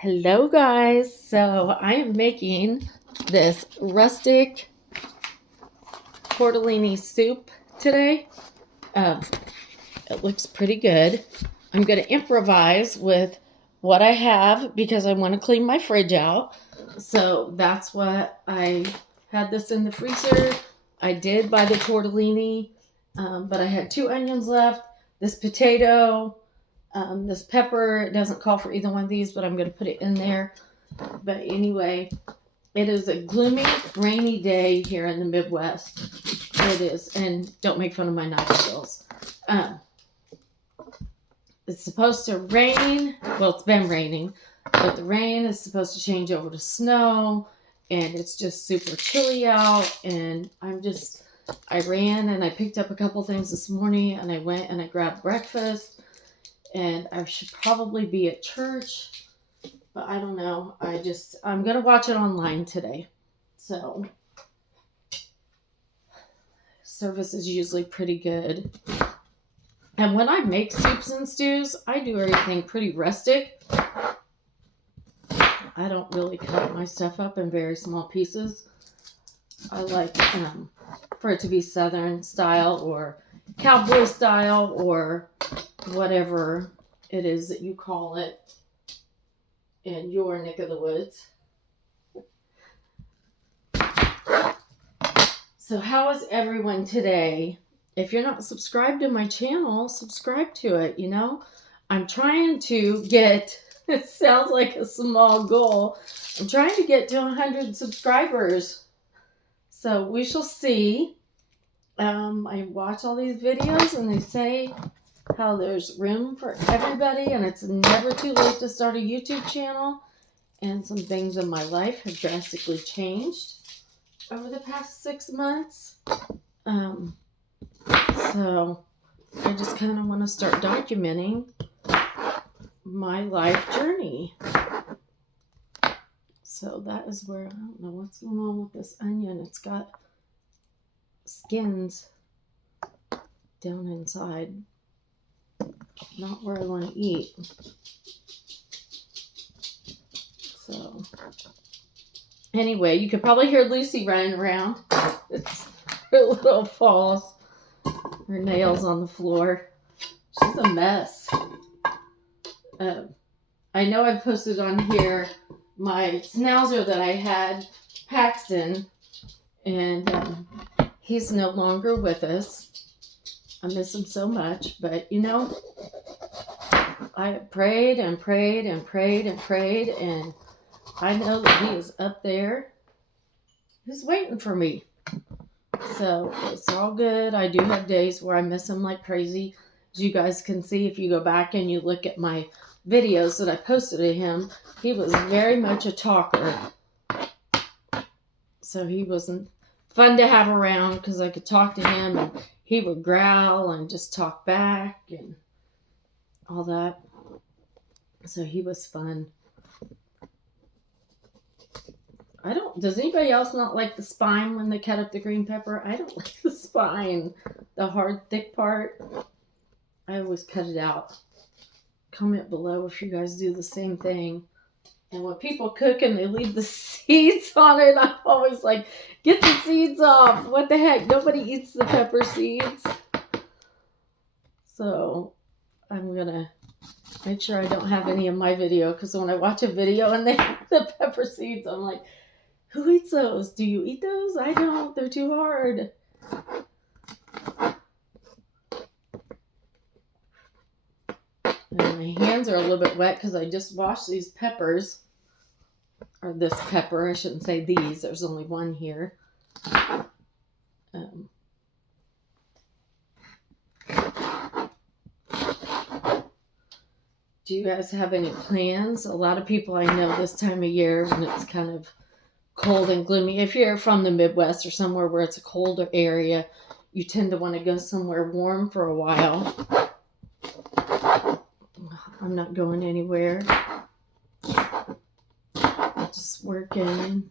Hello guys, so I am making this rustic tortellini soup today. Um, it looks pretty good. I'm going to improvise with what I have because I want to clean my fridge out. So that's what I had this in the freezer. I did buy the tortellini, but I had 2 onions left, this potato, this pepper. It doesn't call for either one of these, but I'm going to put it in there. But anyway, it is a gloomy, rainy day here in the Midwest. It is, and don't make fun of my knife skills. It's supposed to rain. Well, it's been raining, but the rain is supposed to change over to snow, and it's just super chilly out. And I ran and I picked up a couple things this morning, and I went and I grabbed breakfast, and I should probably be at church. But I don't know. I'm going to watch it online today. So, service is usually pretty good. And when I make soups and stews, I do everything pretty rustic. I don't really cut my stuff up in very small pieces. I like for it to be Southern style or cowboy style or whatever it is that you call it in your neck of the woods. So how is everyone today? If you're not subscribed to my channel, subscribe to it, I'm trying to get, it sounds like a small goal, I'm trying to get to 100 subscribers. So we shall see. I watch all these videos and they say how there's room for everybody and it's never too late to start a YouTube channel. And some things in my life have drastically changed over the past 6 months. So I just kind of want to start documenting my life journey. So that is where, I don't know what's going on with this onion. It's got skins down inside. Not where I want to eat. So anyway, you could probably hear Lucy running around. It's her little paws, her nails on the floor. She's a mess. I know I've posted on here my schnauzer that I had, Paxton, and he's no longer with us. I miss him so much, but I prayed and prayed and prayed and prayed, and I know that he is up there. He's waiting for me. So it's all good. I do have days where I miss him like crazy. As you guys can see, if you go back and you look at my videos that I posted to him, he was very much a talker. So he wasn't fun to have around because I could talk to him and he would growl and just talk back and all that. So he was fun. Does anybody else not like the spine when they cut up the green pepper? I don't like the spine, the hard, thick part. I always cut it out. Comment below if you guys do the same thing. And when people cook and they leave the seeds on it, I'm always like, get the seeds off. What the heck? Nobody eats the pepper seeds. So I'm going to make sure I don't have any in my video, because when I watch a video and they have the pepper seeds, I'm like, who eats those? Do you eat those? I don't. They're too hard. And my hands are a little bit wet because I just washed these peppers. Or this pepper. I shouldn't say these. There's only one here. Do you guys have any plans? A lot of people I know this time of year when it's kind of cold and gloomy. If you're from the Midwest or somewhere where it's a colder area, you tend to want to go somewhere warm for a while. I'm not going anywhere. I'm just working.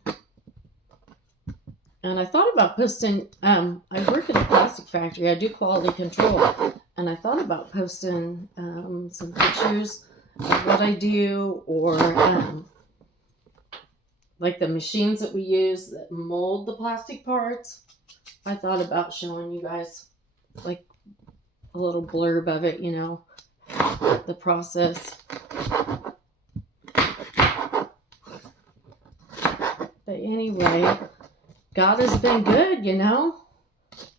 And I thought about posting, I work in a plastic factory. I do quality control. And I thought about posting some pictures of what I do, or like the machines that we use that mold the plastic parts. I thought about showing you guys like a little blurb of it, the process. But anyway, God has been good,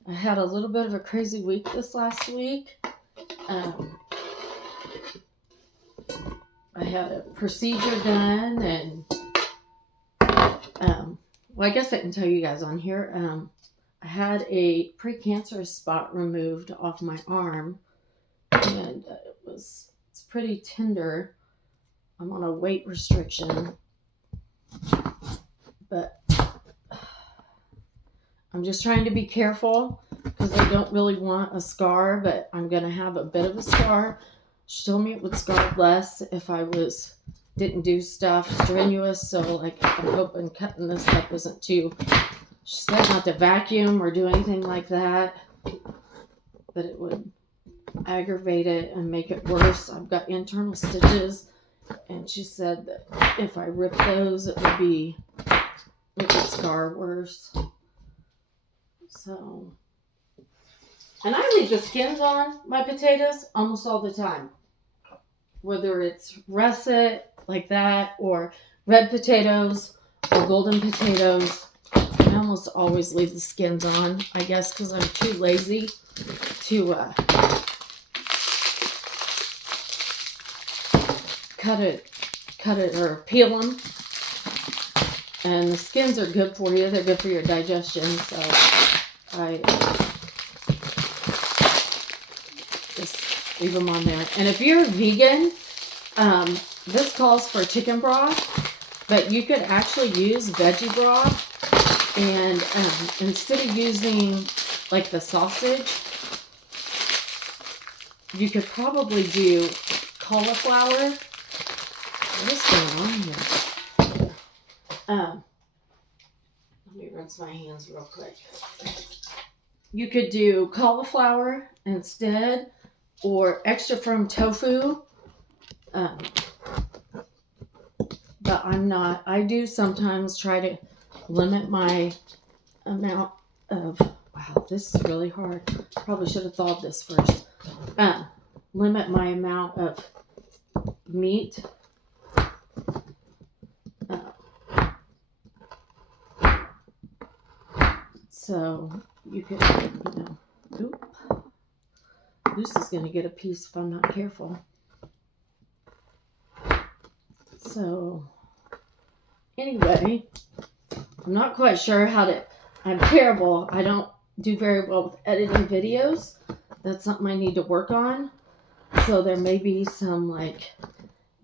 I had a little bit of a crazy week this last week. I had a procedure done, and well, I guess I can tell you guys on here. I had a precancerous spot removed off my arm, and it's pretty tender. I'm on a weight restriction, but I'm just trying to be careful because I don't really want a scar, but I'm going to have a bit of a scar. She told me it would scar less if I didn't do stuff strenuous, so like I'm hoping cutting this up isn't too. She said not to vacuum or do anything like that, but it would aggravate it and make it worse. I've got internal stitches, and she said that if I rip those, it would scar worse. So, and I leave the skins on my potatoes almost all the time. Whether it's russet like that, or red potatoes, or golden potatoes, I almost always leave the skins on. I guess because I'm too lazy to cut it or peel them. And the skins are good for you. They're good for your digestion. So I just leave them on there. And if you're vegan, this calls for chicken broth, but you could actually use veggie broth. And instead of using like the sausage, you could probably do cauliflower. What is going on here? Let me rinse my hands real quick. You could do cauliflower instead, or extra firm tofu. But I'm not. I do sometimes try to limit my amount of. Wow, this is really hard. Probably should have thought of this first. Limit my amount of meat. So you could, Lucy's going to get a piece if I'm not careful. So anyway, I'm not quite sure I'm terrible. I don't do very well with editing videos. That's something I need to work on. So there may be some like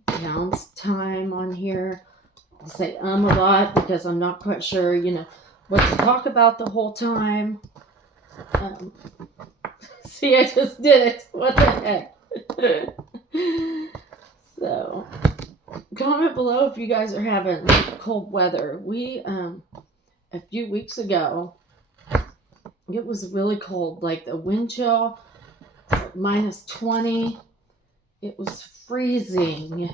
downtime on here. I'll say a lot because I'm not quite sure, what to talk about the whole time. See, I just did it. What the heck? So, comment below if you guys are having cold weather. We, a few weeks ago, it was really cold. Like the wind chill, minus 20. It was freezing.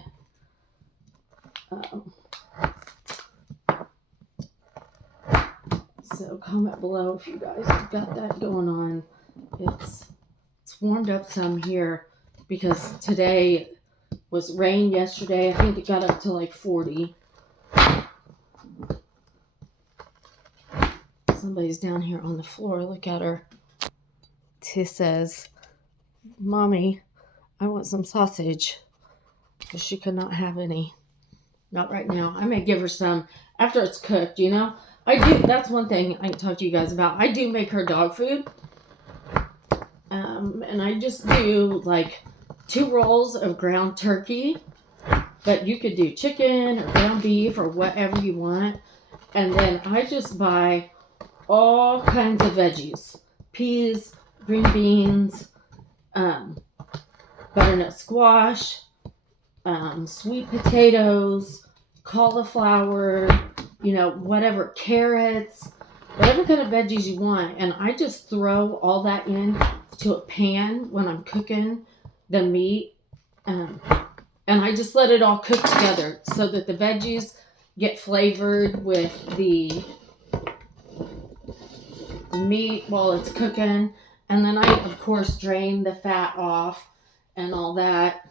So comment below if you guys have got that going on. It's warmed up some here because today was rain yesterday. I think it got up to like 40. Somebody's down here on the floor. Look at her. She says, "Mommy, I want some sausage." But she could not have any. Not right now. I may give her some after it's cooked, I do. That's one thing I can talk to you guys about. I do make her dog food. And I just do like 2 rolls of ground turkey. But you could do chicken or ground beef or whatever you want. And then I just buy all kinds of veggies. Peas, green beans, butternut squash, sweet potatoes, cauliflower, whatever, carrots, whatever kind of veggies you want. And I just throw all that in to a pan when I'm cooking the meat. And And I just let it all cook together so that the veggies get flavored with the meat while it's cooking. And then I, of course, drain the fat off and all that.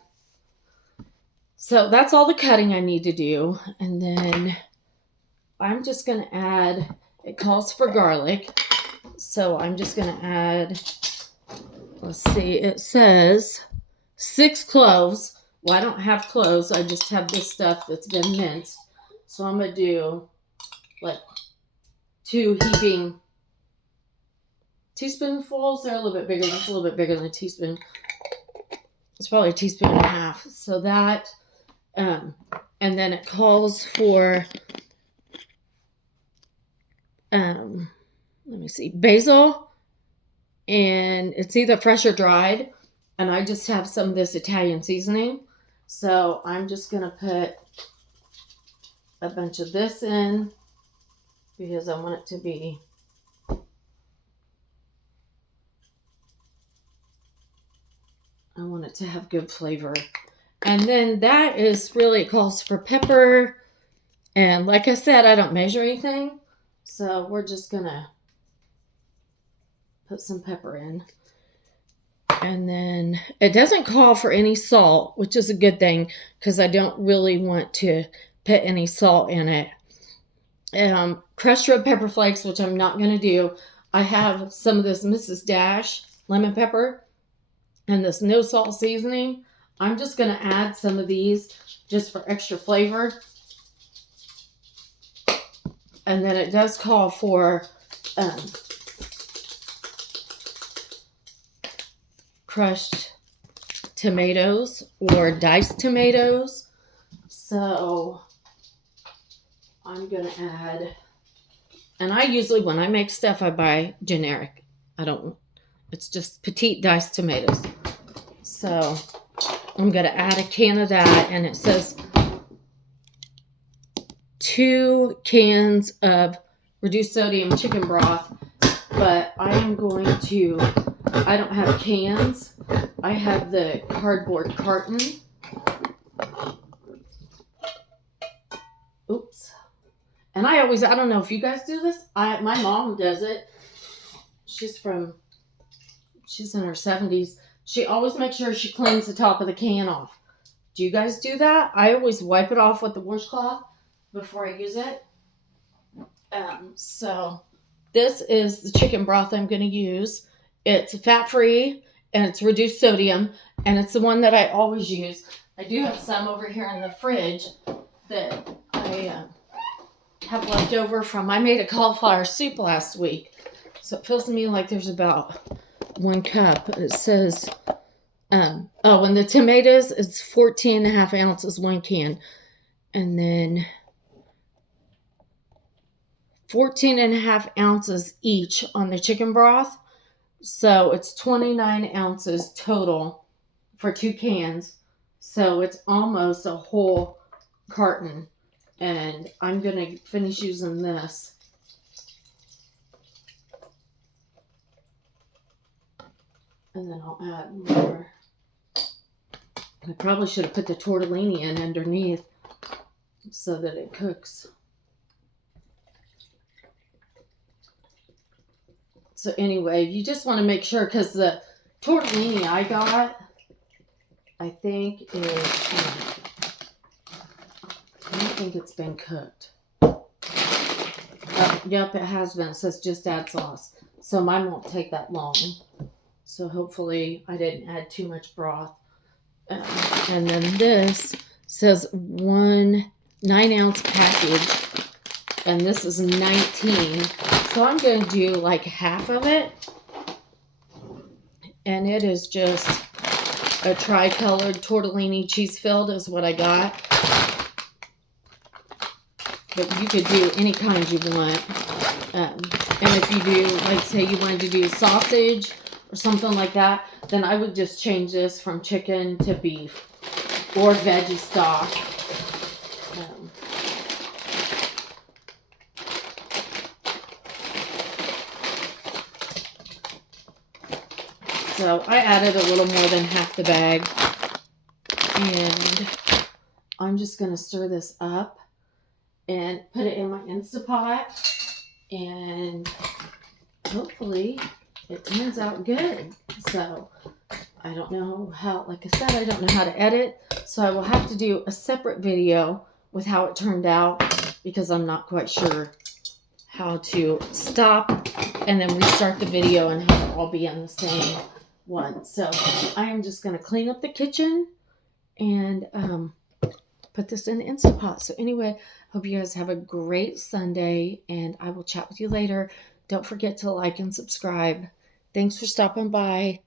So that's all the cutting I need to do. And then I'm just going to add, it calls for garlic. So I'm just going to add, let's see, it says 6 cloves. Well, I don't have cloves. I just have this stuff that's been minced. So I'm going to do like 2 heaping teaspoonfuls. They're a little bit bigger. That's a little bit bigger than a teaspoon. It's probably a teaspoon and a half. So that, and then it calls for, let me see, basil. And it's either fresh or dried. And I just have some of this Italian seasoning. So I'm just going to put a bunch of this in because I want it to be I want it to have good flavor. And then that is really, it calls for pepper. And like I said, I don't measure anything. So we're just going to put some pepper in. And then it doesn't call for any salt, which is a good thing because I don't really want to put any salt in it. Crushed red pepper flakes, which I'm not going to do. I have some of this Mrs. Dash lemon pepper and this no salt seasoning. I'm just going to add some of these just for extra flavor. And then it does call for crushed tomatoes or diced tomatoes. So I'm going to add, and I usually, when I make stuff, I buy generic. It's just petite diced tomatoes. So I'm going to add a can of that, and it says 2 cans of reduced sodium chicken broth, but I don't have cans. I have the cardboard carton. Oops. And I don't know if you guys do this. My mom does it. She's in her 70s. She always makes sure she cleans the top of the can off. Do you guys do that? I always wipe it off with the washcloth before I use it. So this is the chicken broth I'm going to use. It's fat-free and it's reduced sodium, and it's the one that I always use. I do have some over here in the fridge that I have left over from, I made a cauliflower soup last week. So it feels to me like there's about 1 cup. It says, and the tomatoes, it's 14.5 ounces, 1 can. And then 14.5 ounces each on the chicken broth. So it's 29 ounces total for 2 cans. So it's almost a whole carton. And I'm going to finish using this. And then I'll add more. I probably should have put the tortellini in underneath so that it cooks. So anyway, you just want to make sure, because the tortellini I got, I think is, I don't think it's been cooked. Yep, it has been. It says just add sauce. So mine won't take that long. So hopefully I didn't add too much broth. And then this says 1 9-ounce package. And this is 19. So I'm going to do like half of it. And it is just a tri-colored tortellini cheese filled is what I got. But you could do any kind you want. And if you do, like say you wanted to do sausage or something like that, then I would just change this from chicken to beef or veggie stock. So I added a little more than half the bag. And I'm just going to stir this up and put it in my Instapot, and hopefully it turns out good. So I don't know how, like I said, I don't know how to edit, so I will have to do a separate video with how it turned out, because I'm not quite sure how to stop and then restart the video and have it all be on the same one. So I am just going to clean up the kitchen and put this in the Instapot. So anyway, hope you guys have a great Sunday, and I will chat with you later. Don't forget to like and subscribe. Thanks for stopping by.